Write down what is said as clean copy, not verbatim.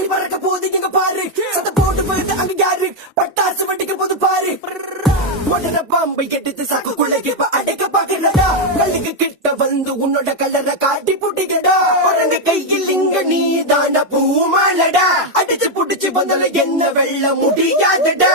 கொடி பறக்க போது இங்க பாரு சத்த போட்டு போயிட்டு அங்க யாரு பட்டாசு வெடிக்க போது பாரு மொடர பாம்பை எடுத்து சாக்குக்குள்ள இப்ப அடைக்க பாக்குறடா கல்லுக்கு கிட்ட வந்து உன்னோட கலரை காட்டி புட்டிக்கடா உறங்க கையில் இங்க நீ தான பூமாலடா அடிச்சு புடிச்சு வந்தால என்ன வெல்ல முடியாதுடா